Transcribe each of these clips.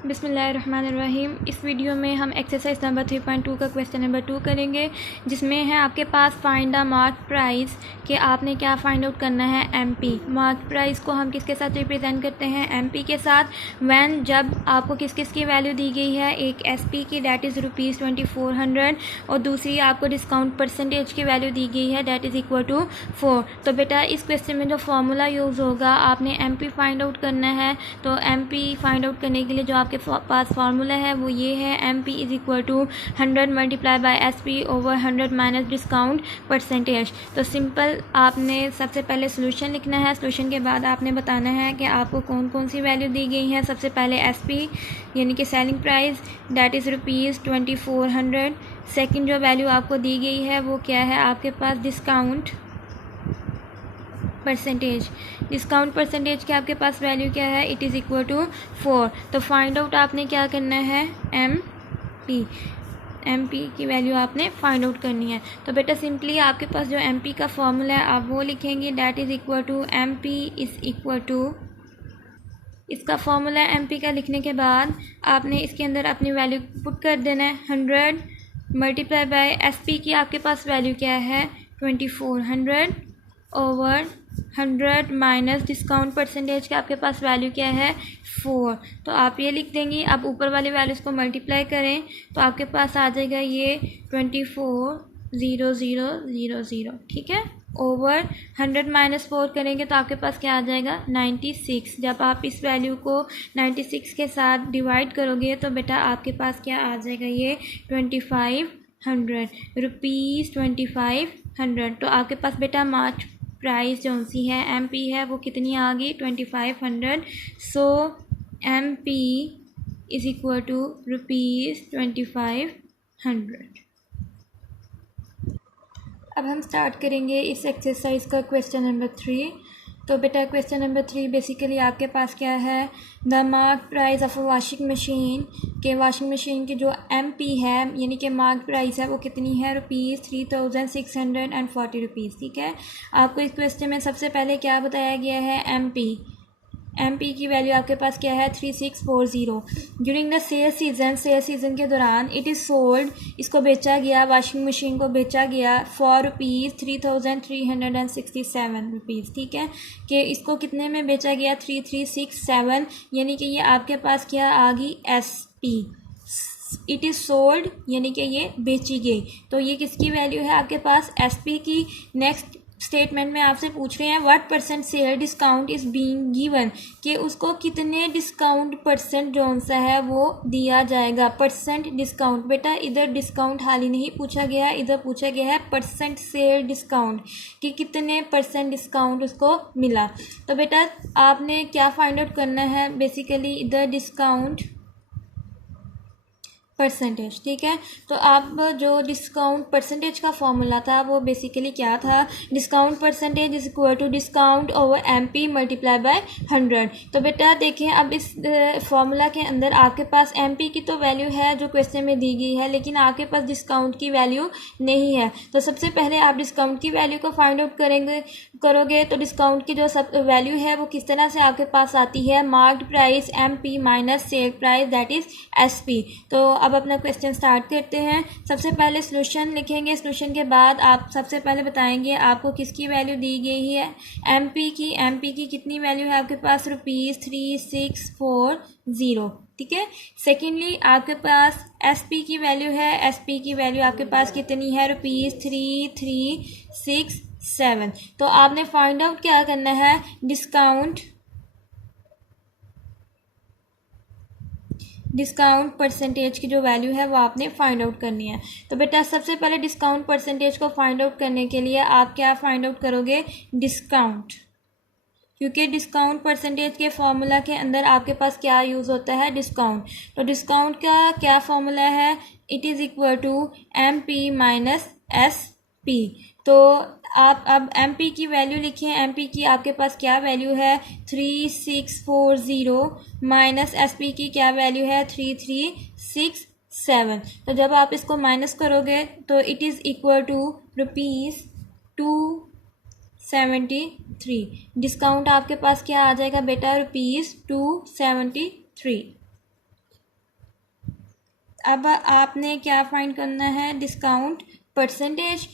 बिस्मिल्लाहिर्रहमानिर्रहीम। इस वीडियो में हम एक्सरसाइज नंबर 3.2 का क्वेश्चन नंबर 2 करेंगे, जिसमें है आपके पास फाइंड द मार्क प्राइस कि आपने क्या फाइंड आउट करना है एमपी। मार्क प्राइस को हम किसके साथ रिप्रेजेंट करते हैं? एमपी के साथ। व्हेन जब आपको किस किस की वैल्यू दी गई है, एक एसपी की डैट इज़ ₹2400 और दूसरी आपको डिस्काउंट परसेंटेज की वैल्यू दी गई है डैट इज़ इक्वल टू 4। तो बेटा इस क्वेश्चन में जो फार्मूला यूज़ होगा, आपने एमपी फाइंड आउट करना है। तो एमपी फाइंड आउट करने के लिए जो आपके पास फार्मूला है वो ये है, MP is equal to 100 multiply by SP over 100 minus discount percentage. तो सिंपल आपने सबसे पहले सोल्यूशन लिखना है। सोल्यूशन के बाद आपने बताना है कि आपको कौन कौन सी वैल्यू दी गई है। सबसे पहले एसपी यानी कि selling price that is ₹2400। Second जो वैल्यू आपको दी गई है वो क्या है आपके पास? Discount percentage. डिस्काउंट परसेंटेज की आपके पास वैल्यू क्या है? It is equal to 4। तो फाइंड आउट आपने क्या करना है? एमपी की वैल्यू आपने फाइंड आउट करनी है। तो बेटा सिंपली आपके पास जो एमपी का फॉर्मूला है आप वो लिखेंगे, that is equal to MP is equal to, इसका फॉर्मूला एमपी का लिखने के बाद आपने इसके अंदर अपनी वैल्यू पुट कर देना है। 100 मल्टीप्लाई बाय एसपी की आपके पास वैल्यू क्या है? 2400 ओवर 100 माइनस डिस्काउंट परसेंटेज का आपके पास वैल्यू क्या है? 4। तो आप ये लिख देंगी। आप ऊपर वाली वैल्यूज़ को मल्टीप्लाई करें तो आपके पास आ जाएगा ये 24,00,00, ठीक है। ओवर 100 माइनस 4 करेंगे तो आपके पास क्या आ जाएगा? 96। जब आप इस वैल्यू को 96 के साथ डिवाइड करोगे तो बेटा आपके पास क्या आ जाएगा? ये 2500 रुपीज़ 2500। तो आपके पास बेटा मार्क प्राइस जो सी है एमपी है वो कितनी आ गई? 2500। सो एमपी इज़ इक्वल टू ₹2500। अब हम स्टार्ट करेंगे इस एक्सरसाइज का क्वेश्चन नंबर 3। तो बेटा क्वेश्चन नंबर 3 बेसिकली आपके पास क्या है? The mark price of a washing machine, के वॉशिंग मशीन की जो एमपी है यानी कि मार्क प्राइस है वो कितनी है? ₹3640, ठीक है। आपको इस क्वेश्चन में सबसे पहले क्या बताया गया है? एमपी की वैल्यू आपके पास क्या है? 3640। ड्यूरिंग द सेल सीज़न के दौरान इट इज़ सोल्ड, इसको बेचा गया, वॉशिंग मशीन को बेचा गया फॉर ₹3367, ठीक है। कि इसको कितने में बेचा गया? 3367, यानी कि ये आपके पास क्या आ गई? एसपी। इट इज़ सोल्ड यानी कि ये बेची गई, तो ये किसकी वैल्यू है आपके पास? एसपी की। नेक्स्ट स्टेटमेंट में आपसे पूछ रहे हैं what percent sale discount is being given, कि उसको कितने डिस्काउंट परसेंट जो सा है वो दिया जाएगा। परसेंट डिस्काउंट, बेटा इधर डिस्काउंट हाल ही नहीं पूछा गया है, इधर पूछा गया है परसेंट सेल डिस्काउंट, कि कितने परसेंट डिस्काउंट उसको मिला। तो बेटा आपने क्या फाइंड आउट करना है? बेसिकली इधर डिस्काउंट परसेंटेज, ठीक है। तो आप जो डिस्काउंट परसेंटेज का फॉर्मूला था वो बेसिकली क्या था? Discount percentage is equal to discount over MP multiply by 100। तो बेटा देखें, अब इस फॉर्मूला के अंदर आपके पास एमपी की तो वैल्यू है जो क्वेश्चन में दी गई है, लेकिन आपके पास डिस्काउंट की वैल्यू नहीं है। तो सबसे पहले आप डिस्काउंट की वैल्यू को फाइंड आउट करोगे तो डिस्काउंट की जो सब वैल्यू है वो किस तरह से आपके पास आती है? Marked price MP minus sale price that is SP. तो अब अपना क्वेश्चन स्टार्ट करते हैं। सबसे पहले सॉल्यूशन लिखेंगे। सॉल्यूशन के बाद आप सबसे पहले बताएंगे आपको किसकी वैल्यू दी गई है? एमपी की। एमपी की कितनी वैल्यू है आपके पास? ₹3640, ठीक है। सेकेंडली आपके पास एसपी की वैल्यू है। एसपी की वैल्यू आपके पास कितनी है? ₹3367। तो आपने फाइंड आउट क्या करना है? डिस्काउंट परसेंटेज की जो वैल्यू है वो आपने फाइंड आउट करनी है। तो बेटा सबसे पहले डिस्काउंट परसेंटेज को फाइंड आउट करने के लिए आप क्या फाइंड आउट करोगे? डिस्काउंट, क्योंकि डिस्काउंट परसेंटेज के फॉर्मूला के अंदर आपके पास क्या यूज़ होता है? डिस्काउंट। तो डिस्काउंट का क्या फॉर्मूला है? It is equal to MP minus SP. तो आप अब एमपी की वैल्यू लिखें। एमपी की आपके पास क्या वैल्यू है? 3640 माइनस एसपी की क्या वैल्यू है? 3367। तो जब आप इसको माइनस करोगे तो it is equal to ₹273। Discount आपके पास क्या आ जाएगा बेटा? ₹273। अब आपने क्या फाइंड करना है, डिस्काउंट परसेंटेज।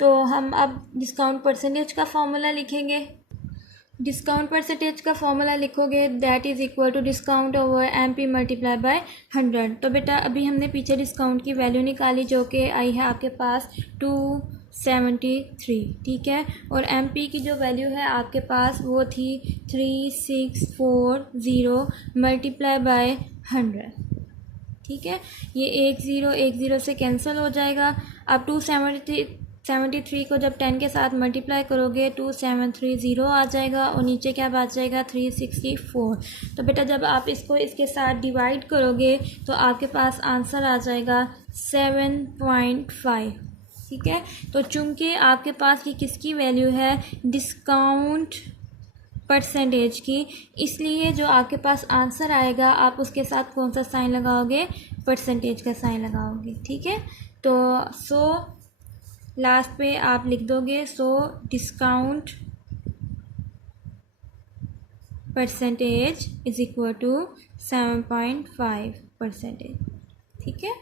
तो हम अब डिस्काउंट परसेंटेज का फॉर्मूला लिखेंगे। डिस्काउंट परसेंटेज का फॉर्मूला लिखोगे, that is equal to discount over MP multiply by 100। तो बेटा अभी हमने पीछे डिस्काउंट की वैल्यू निकाली जो कि आई है आपके पास 273, ठीक है। और MP की जो वैल्यू है आपके पास वो थी 3640 मल्टीप्लाई बाय 100, ठीक है। ये 1 0 से कैंसिल हो जाएगा। अब 273 को जब 10 के साथ मल्टीप्लाई करोगे 2730 आ जाएगा और नीचे क्या बच जाएगा 364। तो बेटा जब आप इसको इसके साथ डिवाइड करोगे तो आपके पास आंसर आ जाएगा 7.5, ठीक है। तो चूंकि आपके पास ये किसकी वैल्यू है, डिस्काउंट परसेंटेज की, इसलिए जो आपके पास आंसर आएगा आप उसके साथ कौन सा साइन लगाओगे, परसेंटेज का साइन लगाओगे, ठीक है। तो लास्ट पे आप लिख दोगे discount percentage is equal to 7.5%, ठीक है।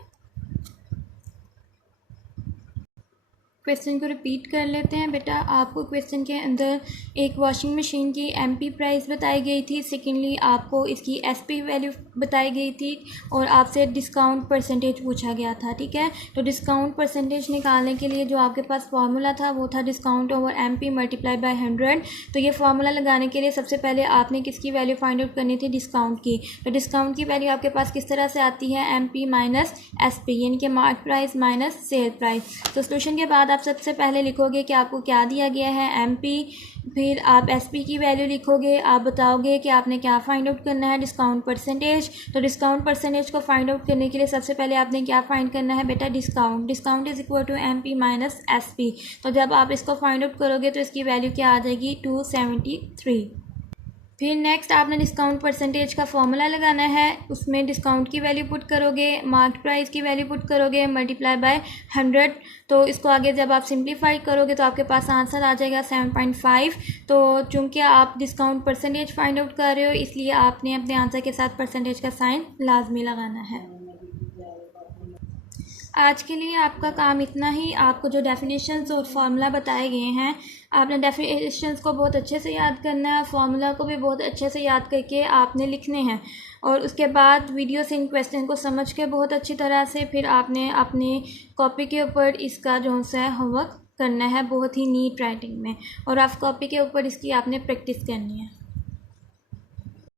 क्वेश्चन को रिपीट कर लेते हैं बेटा। आपको क्वेश्चन के अंदर एक वॉशिंग मशीन की MP प्राइस बताई गई थी, सेकेंडली आपको इसकी SP वैल्यू बताई गई थी और आपसे डिस्काउंट परसेंटेज पूछा गया था, ठीक है। तो डिस्काउंट परसेंटेज निकालने के लिए जो आपके पास फार्मूला था वो था discount over MP multiply by 100। तो ये फार्मूला लगाने के लिए सबसे पहले आपने किसकी वैल्यू फाइंड आउट करनी थी, डिस्काउंट की। तो डिस्काउंट की वैल्यू आपके पास किस तरह से आती है, MP माइनस SP, यानी कि mark price minus sale price. तो सोल्यूशन के बाद आप सबसे पहले लिखोगे कि आपको क्या दिया गया है, MP, फिर आप SP की वैल्यू लिखोगे, आप बताओगे कि आपने क्या फाइंड आउट करना है, डिस्काउंट परसेंटेज। तो डिस्काउंट परसेंटेज को फाइंड आउट करने के लिए सबसे पहले आपने क्या फाइंड करना है बेटा, discount is equal to MP minus SP। तो जब आप इसको फाइंड आउट करोगे तो इसकी वैल्यू क्या आ जाएगी, 273। फिर नेक्स्ट आपने डिस्काउंट परसेंटेज का फॉर्मूला लगाना है, उसमें डिस्काउंट की वैल्यू पुट करोगे, मार्क प्राइस की वैल्यू पुट करोगे, मल्टीप्लाई बाय 100। तो इसको आगे जब आप सिंप्लीफाई करोगे तो आपके पास आंसर आ जाएगा 7.5। तो चूंकि आप डिस्काउंट परसेंटेज फाइंड आउट कर रहे हो इसलिए आपने अपने आंसर के साथ परसेंटेज का साइन लाजमी लगाना है। आज के लिए आपका काम इतना ही। आपको जो डेफिनेशंस और फार्मूला बताए गए हैं, आपने डेफिनेशंस को बहुत अच्छे से याद करना है, फार्मूला को भी बहुत अच्छे से याद करके आपने लिखने हैं और उसके बाद वीडियो से इन क्वेश्चन को समझ के बहुत अच्छी तरह से फिर आपने अपने कॉपी के ऊपर इसका जो है होमवर्क करना है बहुत ही नीट राइटिंग में, और रफ कॉपी के ऊपर इसकी आपने प्रैक्टिस करनी है।